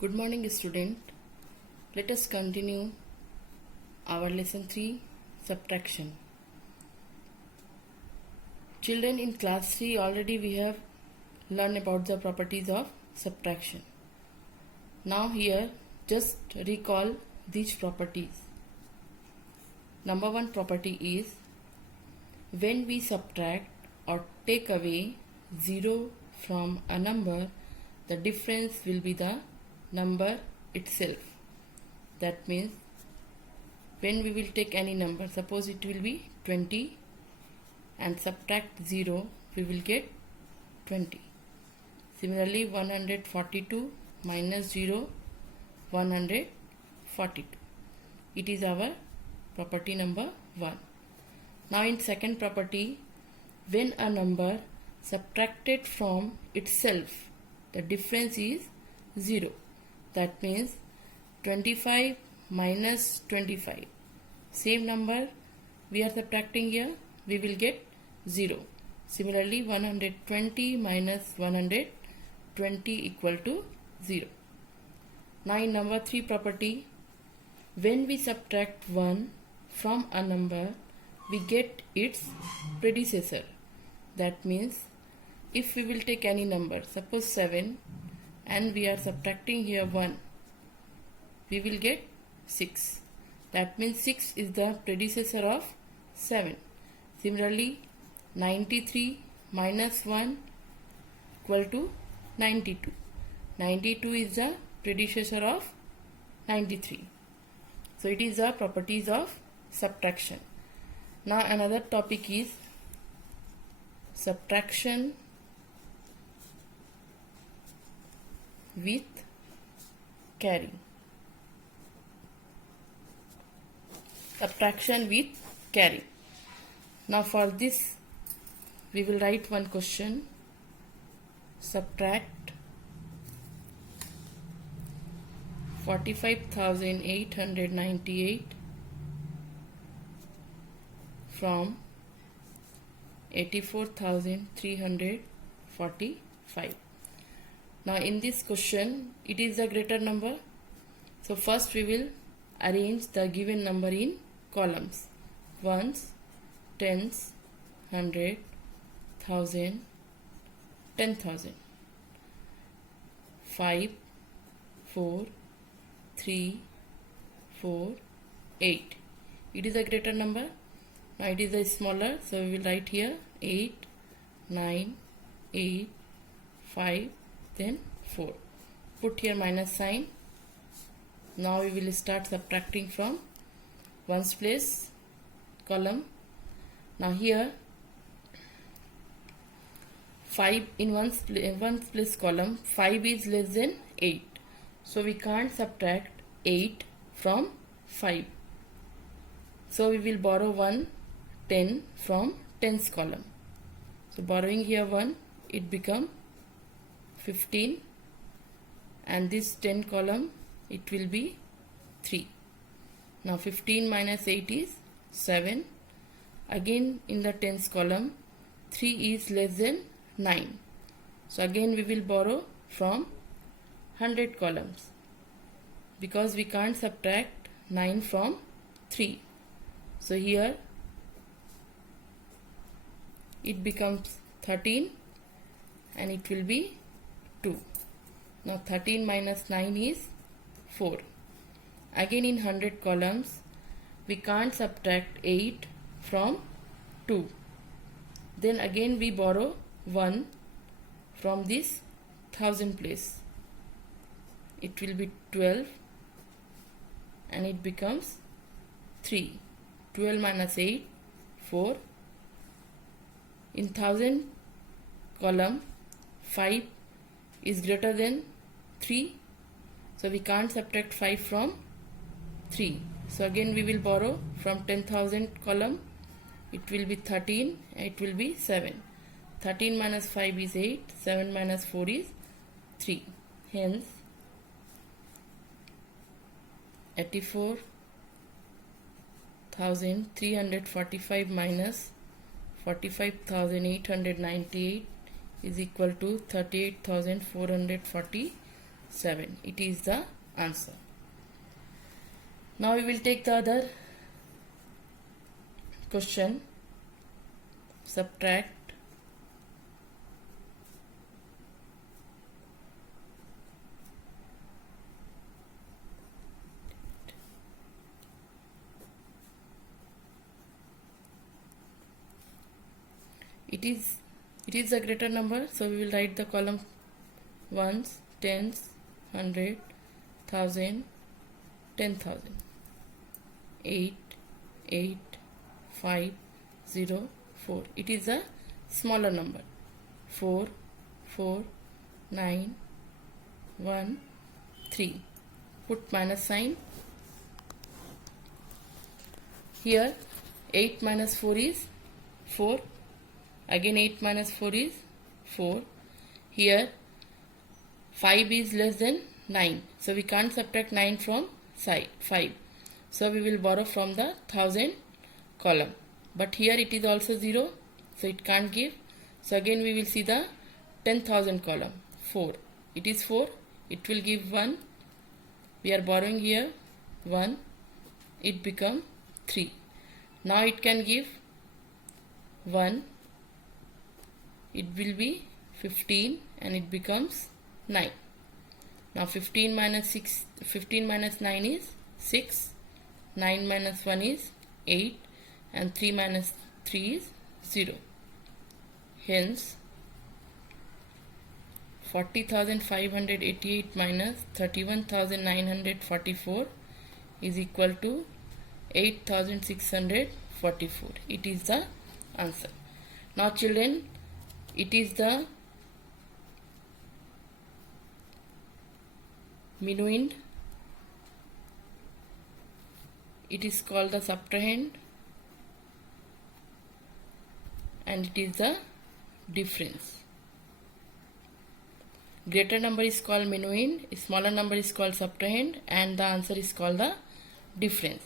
Good morning, student. Let us continue our lesson 3, subtraction. Children, in class 3 already we have learned about the properties of subtraction. Now here just recall these properties. Number 1 property is when we subtract or take away 0 from a number, the difference will be the number itself. That means when we will take any number, suppose it will be 20 and subtract 0, we will get 20. Similarly, 142 minus 0, 142. It is our property number 1. Now in second property, when a number subtracted from itself, the difference is 0. That means 25 minus 25. Same number we are subtracting here, we will get 0. Similarly, 120 minus 120 equal to 0. Now in number 3 property, when we subtract 1 from a number, we get its predecessor. That means if we will take any number, suppose 7, and we are subtracting here 1, we will get 6. That means 6 is the predecessor of 7. Similarly, 93 minus 1 equal to 92. 92 is the predecessor of 93. So it is the properties of subtraction. Now another topic is subtraction with carry. Subtraction with carry. Now for this we will write one question. Subtract 45,898 from 84,345. Now in this question, it is a greater number. So first we will arrange the given number in columns. Ones, tens, 100, 1000, 10,000. 5, 4, 3, 4, 8. It is a greater number. Now it is a smaller, so we will write here 8, 9, 8, 5, then 4. Put here minus sign. Now we will start subtracting from ones place column. Now here 5 in ones place column, 5 is less than 8. So we can't subtract 8 from 5. So we will borrow 1 10 from tens column. So borrowing here 1, it become 15, and this 10 column it will be 3. Now 15 minus 8 is 7. Again in the tens column, 3 is less than 9. So again we will borrow from 100 columns because we can't subtract 9 from 3. So here it becomes 13 and it will be 2. Now 13 minus 9 is 4. Again in 100 columns, we can't subtract 8 from 2. Then again we borrow 1 from this 1000 place. It will be 12 and it becomes 3. 12 minus 8, 4. In 1000 column, 5 is greater than 3. So we can't subtract 5 from 3. So again we will borrow from 10,000 column. It will be 13 and it will be 7. 13 minus 5 is 8. 7 minus 4 is 3. Hence 84,345 minus 45,898 is equal to 38,446. 7. It is the answer. Now we will take the other question. Subtract it is a greater number, so we will write the column ones, tens, 100, 1000, 10,000. 8, 8, 5, 0, 4. It is a smaller number. 4, 4, 9, 1, 3. Put minus sign. Here 8 minus 4 is 4. Again 8 minus 4 is 4. Here 5 is less than 9. So we can't subtract 9 from 5. So we will borrow from the 1000 column. But here it is also 0. So it can't give. So again we will see the 10,000 column. 4. It is 4. It will give 1. We are borrowing here 1. It become 3. Now it can give 1. It will be 15 and it becomes 9. Now 15 minus 9 is 6. 9 minus 1 is 8 and 3 minus 3 is 0. Hence 40,588 minus 31,944 is equal to 8,644. It is the answer. Now children, it is the minuend. It is called the subtrahend, and it is the difference. Greater number is called minuend, smaller number is called subtrahend, and the answer is called the difference.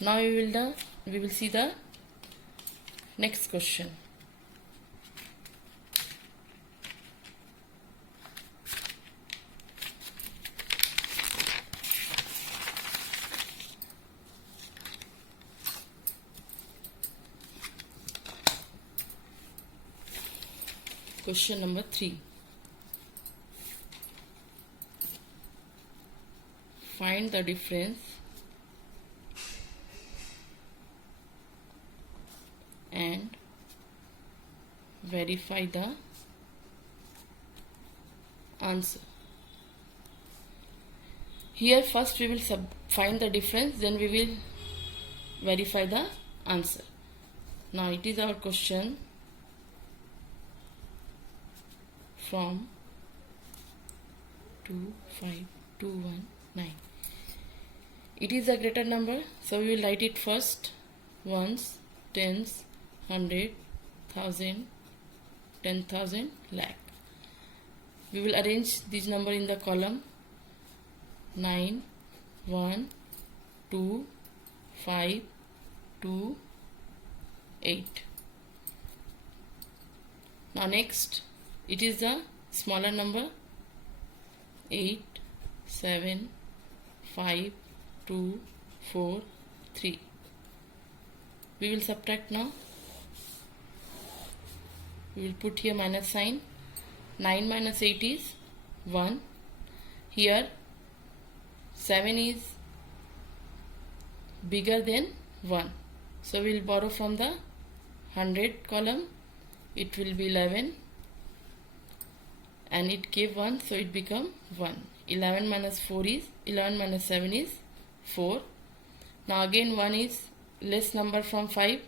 Now we will see the next question. Question number 3. Find the difference and verify the answer. Here first we will find the difference, then we will verify the answer. Now it is our question from 25219. It is a greater number, so we will write it first. Ones, tens, 100, 1000, 10,000, lakh. We will arrange this number in the column 9, 1, 2, 5, 2, 8. Now next, it is the smaller number 8, 7, 5, 2, 4, 3. We will subtract now. We will put here minus sign. 9 minus 8 is 1. Here 7 is bigger than 1. So we will borrow from the 100 column. It will be 11. And it gave 1, so it become 1. 11 minus 7 is 4. Now again 1 is less number from 5.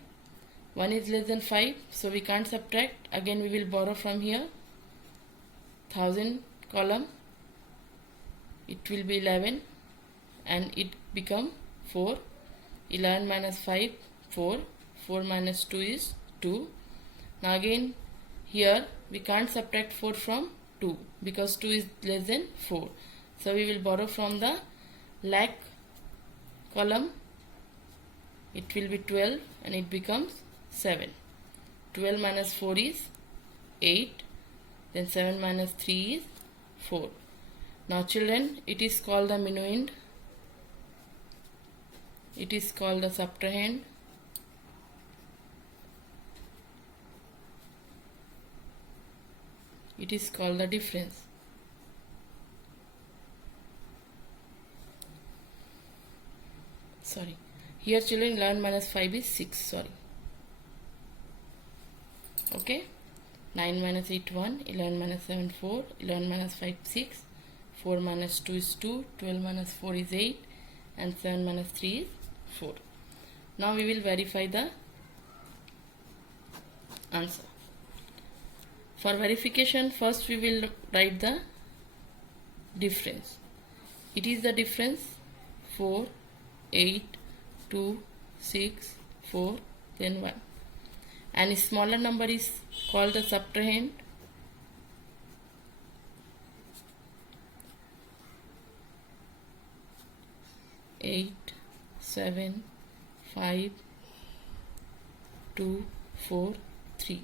1 is less than 5, so we can't subtract. Again we will borrow from here 1000 column. It will be 11 and it become 4. 11 minus 5, 4. 4 minus 2 is 2. Now again here we can't subtract 4 from 2 because 2 is less than 4. So we will borrow from the lakh column. It will be 12 and it becomes 7. 12 minus 4 is 8. Then 7 minus 3 is 4. Now children, it is called the minuend, it is called the subtrahend, it is called the difference. Sorry, here children 11 minus 5 is 6, sorry. Okay, 9 minus 8 1, 11 minus 7 4, 11 minus 5 6, 4 minus 2 is 2, 12 minus 4 is 8, and 7 minus 3 is 4. Now we will verify the answer. For verification, first we will write the difference. It is the difference 4, 8, 2, 6, 4, then 1. And a smaller number is called the subtrahend. Eight, 7, 5, 2, 4, 3.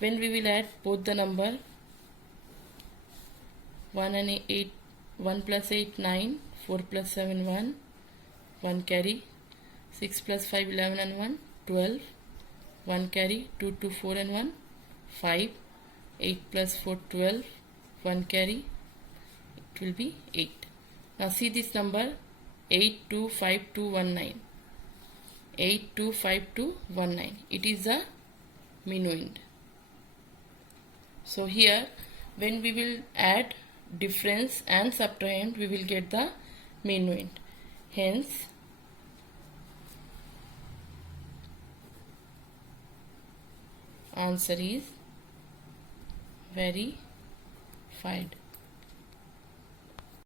When we will add both the number 1 and 8, 1 plus 8 9, 4 plus 7 1, 1 carry, 6 plus 5 11 and 1 12, 1 carry, 2 2 4 and 1 5, 8 plus 4 12, 1 carry, it will be 8. Now see this number 825219, 825219, it is a minuend. So here when we will add difference and subtrahend, we will get the minuend. Hence answer is verified.